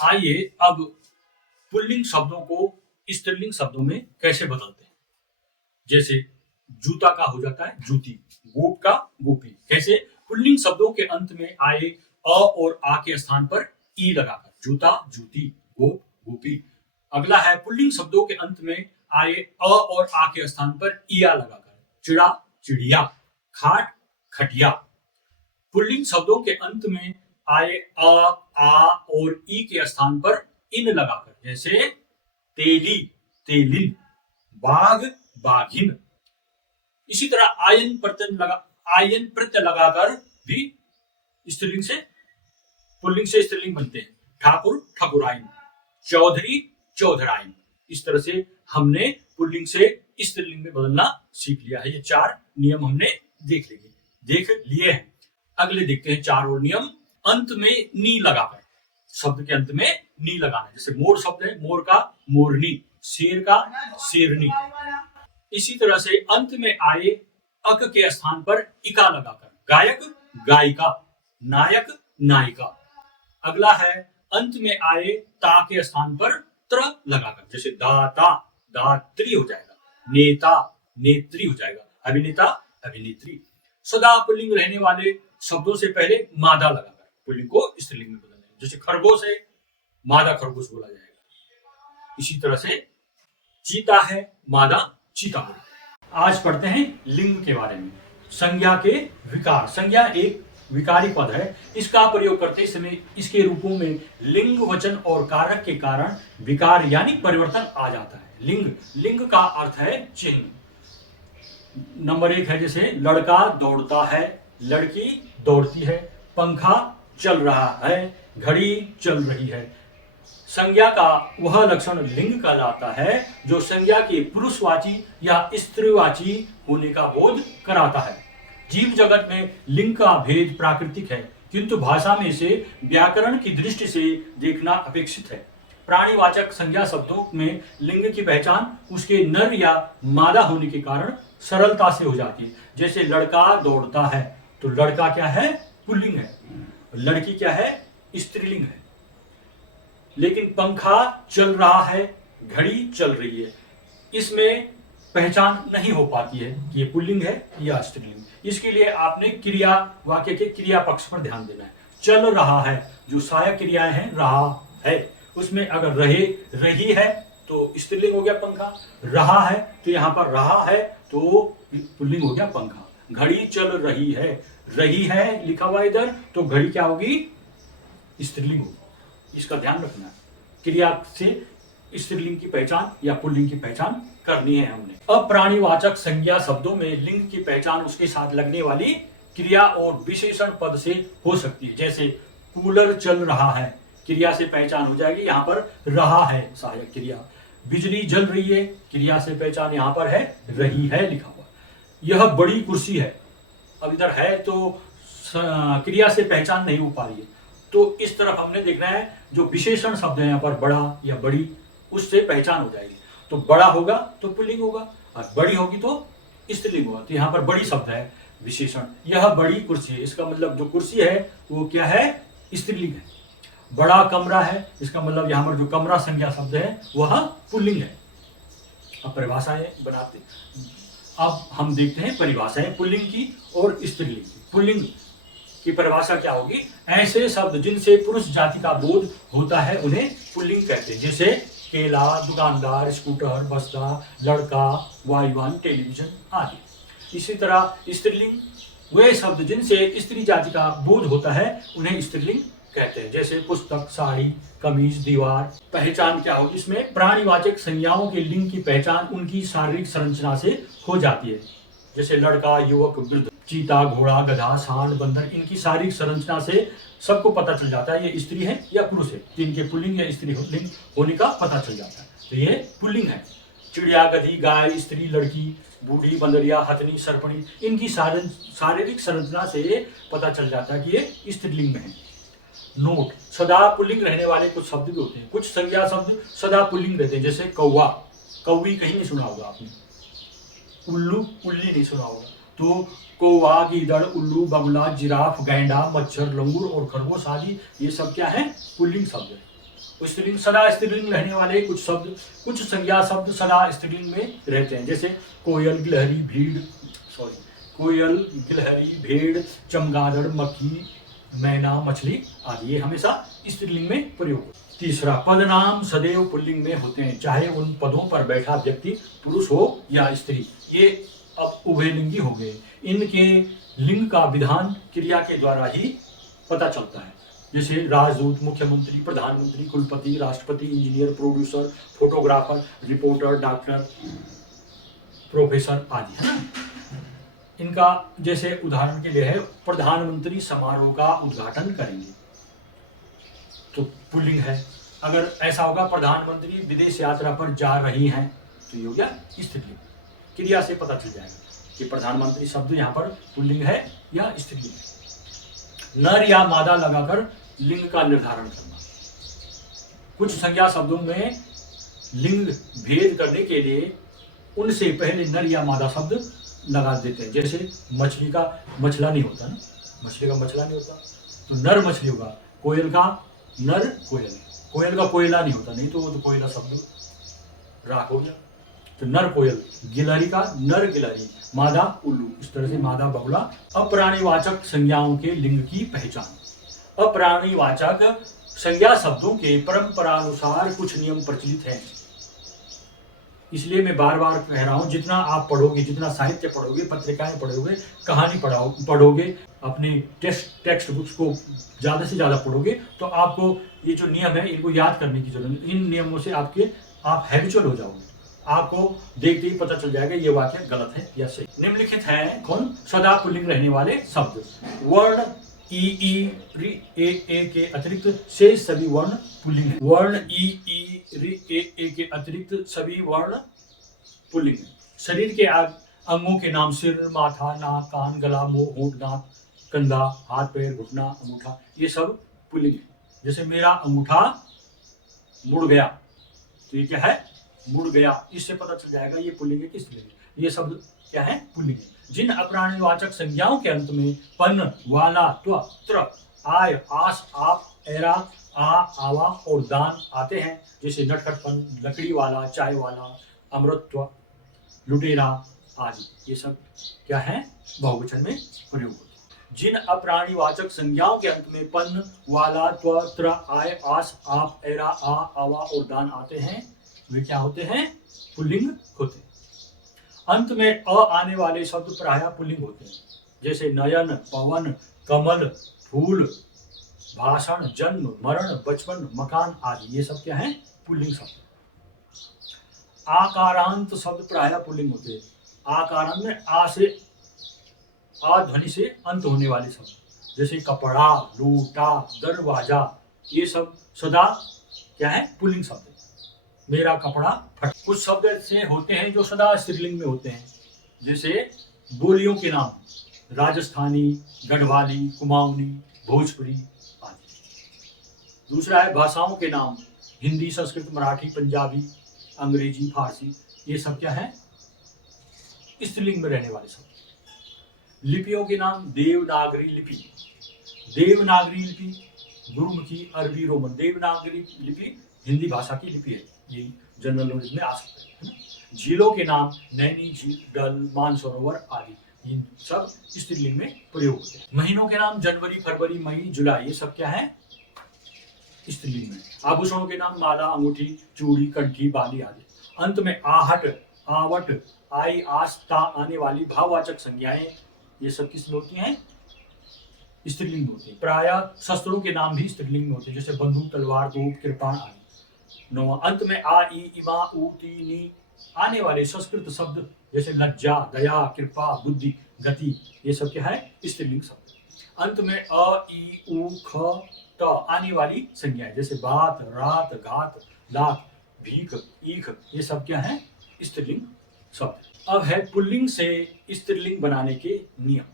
आइए अब पुल्लिंग शब्दों को स्त्रीलिंग शब्दों में कैसे बदलते हैं। जैसे जूता का हो जाता है जूती, गोप का गोपी। कैसे पुल्लिंग शब्दों के अंत में आए अ और आ के स्थान पर ई लगाकर, जूता जूती, गोप गोपी। अगला है पुल्लिंग शब्दों के अंत में आए अ और आ के स्थान पर इया लगाकर, चिड़ा चिड़िया, खाट खटिया। पुल्लिंग शब्दों के अंत में आए अ आ और ई के स्थान पर इन लगाकर, जैसे तेली तेलिन, बाघ बाघिन। इसी तरह आयन प्रत्यय लगाकर भी स्त्रीलिंग से पुल्लिंग से स्त्रीलिंग बनते हैं। ठाकुर ठकुराइन, चौधरी चौधराइन। इस तरह से हमने पुल्लिंग से स्त्रीलिंग में बदलना सीख लिया है। ये 4 नियम हमने देख लिए हैं। अगले देखते हैं 4 और नियम। अंत में नी लगाकर, शब्द के अंत में नी लगाना। जैसे मोर शब्द है, मोर का मोरनी, शेर का शेरनी। इसी तरह से अंत में आए अक के स्थान पर इका लगाकर, गायक गायिका, नायक नायिका। अगला है अंत में आए ता के स्थान पर त्र लगाकर, जैसे दाता दात्री हो जाएगा, नेता नेत्री हो जाएगा, अभिनेता अभिनेत्री। सदा पुल्लिंग रहने वाले शब्दों से पहले मादा लगाकर पुल्लिंग को स्त्रीलिंग में बदलना है। जैसे खरगोश है, मादा खरगोश बोला जाएगा। इसी तरह से चीता है, मादा चीता बोला। आज पढ़ते हैं लिंग के बारे में। संज्ञा के विकार। संज्ञा एक विकारी पद है। इसका प्रयोग करते समय इसके रूपों में लिंग वचन और कारक के कारण विकार यानी परिवर्तन आ जाता है। लिंग का अर्थ है चिन्ह। नंबर 1 है, जैसे लड़का दौड़ता है, लड़की दौड़ती है, पंखा चल रहा है, घड़ी चल रही है। संज्ञा का वह लक्षण लिंग कहलाता है जो संज्ञा के पुरुषवाची या स्त्रीवाची होने का बोध कराता है। जीव जगत में लिंग का भेद प्राकृतिक है, किंतु भाषा में इसे व्याकरण की दृष्टि से देखना अपेक्षित है। प्राणीवाचक संज्ञा शब्दों में लिंग की पहचान उसके नर या मादा होने के कारण सरलता से हो जाती है। जैसे लड़का दौड़ता है, तो लड़का क्या है? पुल्लिंग है। लड़की क्या है? स्त्रीलिंग है। लेकिन पंखा चल रहा है, घड़ी चल रही है, इसमें पहचान नहीं हो पाती है कि ये पुल्लिंग है या स्त्रीलिंग। इसके लिए आपने क्रिया वाक्य के क्रिया पक्ष पर ध्यान देना है। चल रहा है, जो सहायक क्रियाएं हैं, रहा है, उसमें अगर रही है तो स्त्रीलिंग हो गया पंखा, रहा है तो यहाँ पर रहा है तो पुल्लिंग हो गया पंखा। घड़ी चल रही है लिखा हुआ इधर, तो घड़ी क्या होगी? स्त्रीलिंग होगी। इसका ध्यान रखना है। क्रिया से स्त्रीलिंग की पहचान या पुल्लिंग की पहचान करनी है हमने। अब प्राणीवाचक संज्ञा शब्दों में लिंग की पहचान उसके साथ लगने वाली क्रिया और विशेषण पद से हो सकती है। जैसे कूलर चल रहा है, क्रिया से पहचान हो जाएगी, यहाँ पर रहा है सहायक क्रिया। बिजली जल रही है, क्रिया से पहचान यहाँ पर है रही है लिखा हुआ। यह बड़ी कुर्सी है, अब इधर है तो क्रिया से पहचान नहीं हो पा रही है, तो इस तरफ हमने देखना है जो विशेषण शब्द है यहाँ पर बड़ा या बड़ी, उससे पहचान हो जाएगी। तो बड़ा होगा तो पुल्लिंग होगा और बड़ी होगी तो स्त्रीलिंग होगा। तो यहाँ पर बड़ी शब्द है विशेषण, यह बड़ी कुर्सी है, इसका मतलब जो कुर्सी है वो क्या है? स्त्रीलिंग है। बड़ा कमरा है, इसका मतलब यहाँ पर जो कमरा संज्ञा शब्द है वह पुल्लिंग है। अब परिभाषाएं बनाते, अब हम देखते हैं परिभाषाएं पुल्लिंग की और स्त्रीलिंग की। पुल्लिंग की परिभाषा क्या होगी? ऐसे शब्द जिनसे पुरुष जाति का बोध होता है उन्हें पुल्लिंग कहते हैं। जैसे केला, दुकानदार, स्कूटर, बसदा, लड़का, वायुयान, टेलीविजन आदि। इसी तरह स्त्रीलिंग वे शब्द जिनसे स्त्री जाति का बोध होता है उन्हें स्त्रीलिंग कहते हैं। जैसे पुस्तक, साड़ी, कमीज, दीवार। पहचान क्या होगी इसमें? प्राणीवाचक संज्ञाओं के लिंग की पहचान उनकी शारीरिक संरचना से हो जाती है। जैसे लड़का, युवक, वृद्ध, चीता, घोड़ा, गधा, सांड, बंदर, इनकी शारीरिक संरचना से सबको पता चल जाता है ये स्त्री है या पुरुष है। तो इनके पुल्लिंग या स्त्रीलिंग होने का पता चल जाता है, तो ये पुल्लिंग है। चिड़िया, गधी, गाय, स्त्री, लड़की, बूढ़ी, बंदरिया, हथनी, सरपणी, इनकी शारीरिक संरचना से पता चल जाता है कि ये स्त्रीलिंग में है। नोट, सदा पुल्लिंग रहने वाले कुछ शब्द भी होते हैं। कुछ संज्ञा शब्द सदा पुल्लिंग रहते हैं, जैसे कौवा, कौवी कहीं नहीं सुना होगा आपने, उल्लू, उल्ली नहीं सुना होगा। तो कौवा, गीदड़, उल्लू, बगुला, जिराफ, गैंडा, मच्छर, लंगूर और खरगोश आदि ये सब क्या है? पुल्लिंग शब्द है। स्त्रीलिंग सदा स्त्रीलिंग रहने वाले कुछ शब्द, कुछ संज्ञा शब्द सदा स्त्रीलिंग में रहते हैं, जैसे कोयल, गिलहरी, कोयल, गिलहरी, भेड़, चमगादड़, मक्खी, मैना, मछली आदि, ये हमेशा स्त्रीलिंग में प्रयोग होते हैं। तीसरा, पद नाम सदैव पुल्लिंग में होते हैं, चाहे उन पदों पर बैठा व्यक्ति पुरुष हो या स्त्री। ये अब उभयलिंगी हो गए। इनके लिंग का विधान क्रिया के द्वारा ही पता चलता है, जैसे राजदूत, मुख्यमंत्री, प्रधानमंत्री, कुलपति, राष्ट्रपति, engineer, producer, photographer, reporter, doctor, professor आदि, है ना। इनका जैसे उदाहरण के लिए है, प्रधानमंत्री समारोह का उद्घाटन करेंगे, तो पुल्लिंग है। अगर ऐसा होगा, प्रधानमंत्री विदेश यात्रा पर जा रही हैं, तो ये हो गया स्त्रीलिंग। क्रिया से पता चल जाएगा कि प्रधानमंत्री शब्द यहाँ पर पुल्लिंग है या स्त्रीलिंग है। नर या मादा लगाकर लिंग का निर्धारण करना। कुछ संज्ञा शब्दों में लिंग भेद करने के लिए उनसे पहले नर या मादा शब्द लगा देते हैं, जैसे मछली का मछला नहीं होता ना, मछली का मछला नहीं होता, तो नर मछली होगा। कोयल का नर कोयल, कोयल का कोयला नहीं होता, नहीं तो वो तो कोयला शब्द राख हो गया, तो नर कोयल। गिलहरी का नर गिलहरी, मादा उल्लू, इस तरह से मादा बगुला। अप्राणीवाचक संज्ञाओं के लिंग की पहचान। अप्राणीवाचक संज्ञा शब्दों के परंपरानुसार कुछ नियम प्रचलित हैं, इसलिए मैं बार बार कह रहा हूं, जितना आप पढ़ोगे, जितना साहित्य पढ़ोगे, पत्रिकाएं पढ़ोगे, कहानी पढ़ोगे, अपने टेक्स्ट बुक्स को ज़्यादा से ज़्यादा पढ़ोगे, तो आपको ये जो नियम है इनको याद करने की जरूरत है। इन नियमों से आप हैबिचुअल हो जाओगे, आपको देखते ही पता चल जाएगा ये वाक्य गलत है या सही। निम्नलिखित है कौन सदा पुल्लिंग रहने वाले शब्द। वर्ण ई री ए के अतिरिक्त शेष सभी वर्ण पुल्लिंग है। वर्ण ई री ए के अतिरिक्त सभी वर्ण पुल्लिंग है। शरीर के अंगों के नाम सिर, माथा, नाक, कान, गला, मुंह, होंठ, दांत, कंधा, हाथ, पैर, घुटना, अंगूठा, ये सब पुल्लिंग है। जैसे मेरा अंगूठा मुड़ गया, तो ये क्या है, मुड़ गया, इससे पता चल जाएगा ये पुल्लिंग है कि स्त्रीलिंग है। ये शब्द क्या है, पुल्लिंग है। जिन अप्राणीवाचक संज्ञाओं के अंत में पन, वाला, त्व, त्र, आय, आस, आप, एरा, आ, आवा और दान आते हैं, जैसे नटखटपन, लकड़ी वाला, चाय वाला, अमृतत्व, लुटेरा आदि, ये सब क्या है, बहुवचन में प्रयोग होते हैं। जिन अप्राणीवाचक संज्ञाओं के अंत में पन, वाला, त्व, त्र, आय, आस, आप, एरा, आ, आवा और दान आते हैं, वे क्या होते हैं, पुल्लिंग होते हैं। अंत में अ आने वाले शब्द प्रायः पुल्लिंग होते हैं, जैसे नयन, पवन, कमल, फूल, भाषण, जन्म, मरण, बचपन, मकान आदि, ये सब क्या है, पुल्लिंग शब्द। आकारांत शब्द प्रायः पुल्लिंग होते हैं। आकारांत में आ से, आ ध्वनि से अंत होने वाले शब्द, जैसे कपड़ा, लोटा, दरवाजा, ये सब सदा क्या है, पुल्लिंग शब्द। मेरा कपड़ा फट। कुछ शब्द ऐसे होते हैं जो सदा स्त्रीलिंग में होते हैं, जैसे बोलियों के नाम, राजस्थानी, गढ़वाली, कुमाऊनी, भोजपुरी आदि। दूसरा है भाषाओं के नाम, हिंदी, संस्कृत, मराठी, पंजाबी, अंग्रेजी, फारसी, ये सब क्या है, स्त्रीलिंग में रहने वाले शब्द। लिपियों के नाम, देवनागरी लिपि, देवनागरी लिपि, गुरुमुखी, अरबी, रोमन। देवनागरी लिपि हिंदी भाषा की लिपि है, ये जनरल नॉलेज में आ सकता है। झीलों के नाम, नैनी झील, डल, मानसरोवर आदि, ये सब स्त्रीलिंग में प्रयोग होते हैं। महीनों के नाम, जनवरी, फरवरी, मई, जुलाई, ये सब क्या है, स्त्रीलिंग में। आभूषणों के नाम, माला, अंगूठी, चूड़ी, कंठी, बाली आदि। अंत में आहट, आवट, आई, आस, ता आने वाली भाववाचक संज्ञाएं, ये सब किस में होती हैं, स्त्रीलिंग में होती है। प्रायः शस्त्रों के नाम भी स्त्रीलिंग में होते हैं, जैसे बंदूक, तलवार, तोप, कृपाण आदि। नौवां, अंत में आ, ई, इमा, उ, ती, नी आने वाले संस्कृत शब्द, जैसे लज्जा, दया, कृपा, बुद्धि, गति, ये सब क्या है, स्त्रीलिंग शब्द। अंत में अ, ई, उ, ख, त आने वाली संज्ञाएं, जैसे बात, रात, घात, लात, भीख, ईख, ये सब क्या है, स्त्रीलिंग शब्द। अब है पुल्लिंग से स्त्रीलिंग बनाने के नियम।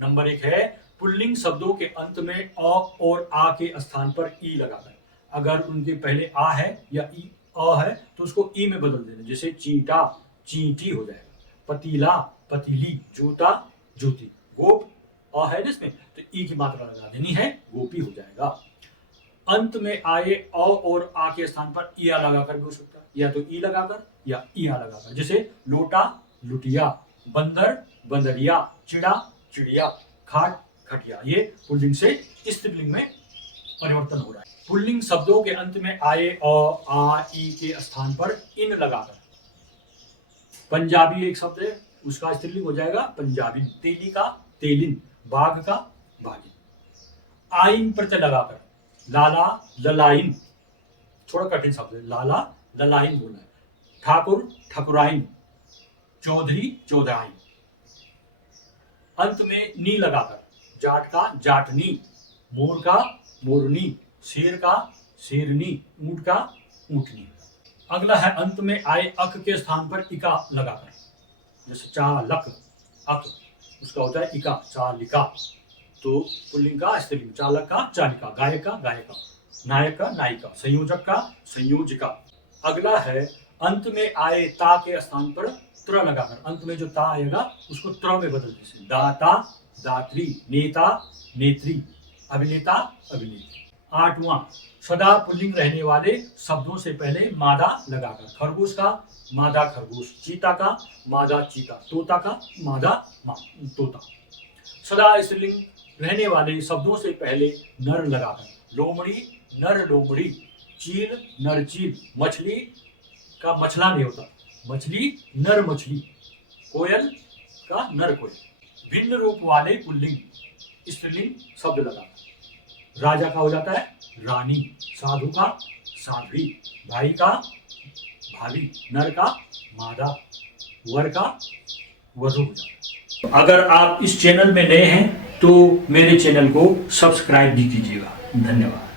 नंबर 1 है, पुल्लिंग शब्दों के अंत में अ और आ के स्थान पर ई लगाना है। अगर उनके पहले आ है या ई अ है तो उसको ई में बदल देना, जैसे चींटा, चींटी हो जाएगा, पतीला, पतीली, जूता, जूती। गोप अ है जिसमें, तो ई की मात्रा लगा देनी है, गोपी हो जाएगा। अंत में आए अ और आ के स्थान पर इया लगाकर भी हो सकता है, या तो ई लगाकर या इया लगाकर। जैसे लोटा लुटिया, बंदर बंदरिया, चिड़ा चिड़िया, खाट खटिया। ये पुल्लिंग से स्त्रीलिंग में परिवर्तन हो रहा है। पुल्लिंग शब्दों के अंत में आए अ आ ई के स्थान पर इन लगाकर। पंजाबी एक शब्द है, उसका स्त्रीलिंग हो जाएगा पंजाबी। तेली का तेलिन, बाघ का बाघिन। आइन प्रत्यय लगाकर लाला ललाइन, थोड़ा कठिन शब्द है, लाला ललाइन बोलना है। ठाकुर ठकुराइन, चौधरी चौधराइन। अंत में नी लगाकर जाट का जाटनी, मोर का मोरनी, शेर का शेरनी, ऊंट का ऊंटनी। अगला है अंत में आए अक के स्थान पर इका लगाकर। जैसे चालक अक, उसका होता है इका, चालिका। तो पुल्लिंग का स्त्रीलिंग चालक का चालिका, गायक का गायिका, नायक का नायिका, संयोजक का संयोजिका। अगला है अंत में आए ता के स्थान पर त्र लगाकर। अंत में जो ता आएगा उसको त्र में बदल दीजिए। दाता दात्री, नेता नेत्री, अभिनेता अभिनेत्री। 8वां, सदा पुल्लिंग रहने वाले शब्दों से पहले मादा लगाकर। खरगोश का मादा खरगोश, चीता का मादा चीता, तोता का मादा तोता। सदा स्त्रीलिंग रहने वाले शब्दों से पहले नर लगाकर। लोमड़ी नर लोमड़ी, चील नर चील, मछली का मछला नहीं होता, मछली नर मछली, कोयल का नर कोयल। भिन्न रूप वाले पुल्लिंग स्त्रीलिंग शब्द लगाकर। राजा का हो जाता है रानी, साधु का साध्वी, भाई का भाभी, नर का मादा, वर का वधू हो जाता है। अगर आप इस चैनल में नए हैं तो मेरे चैनल को सब्सक्राइब भी कीजिएगा। धन्यवाद।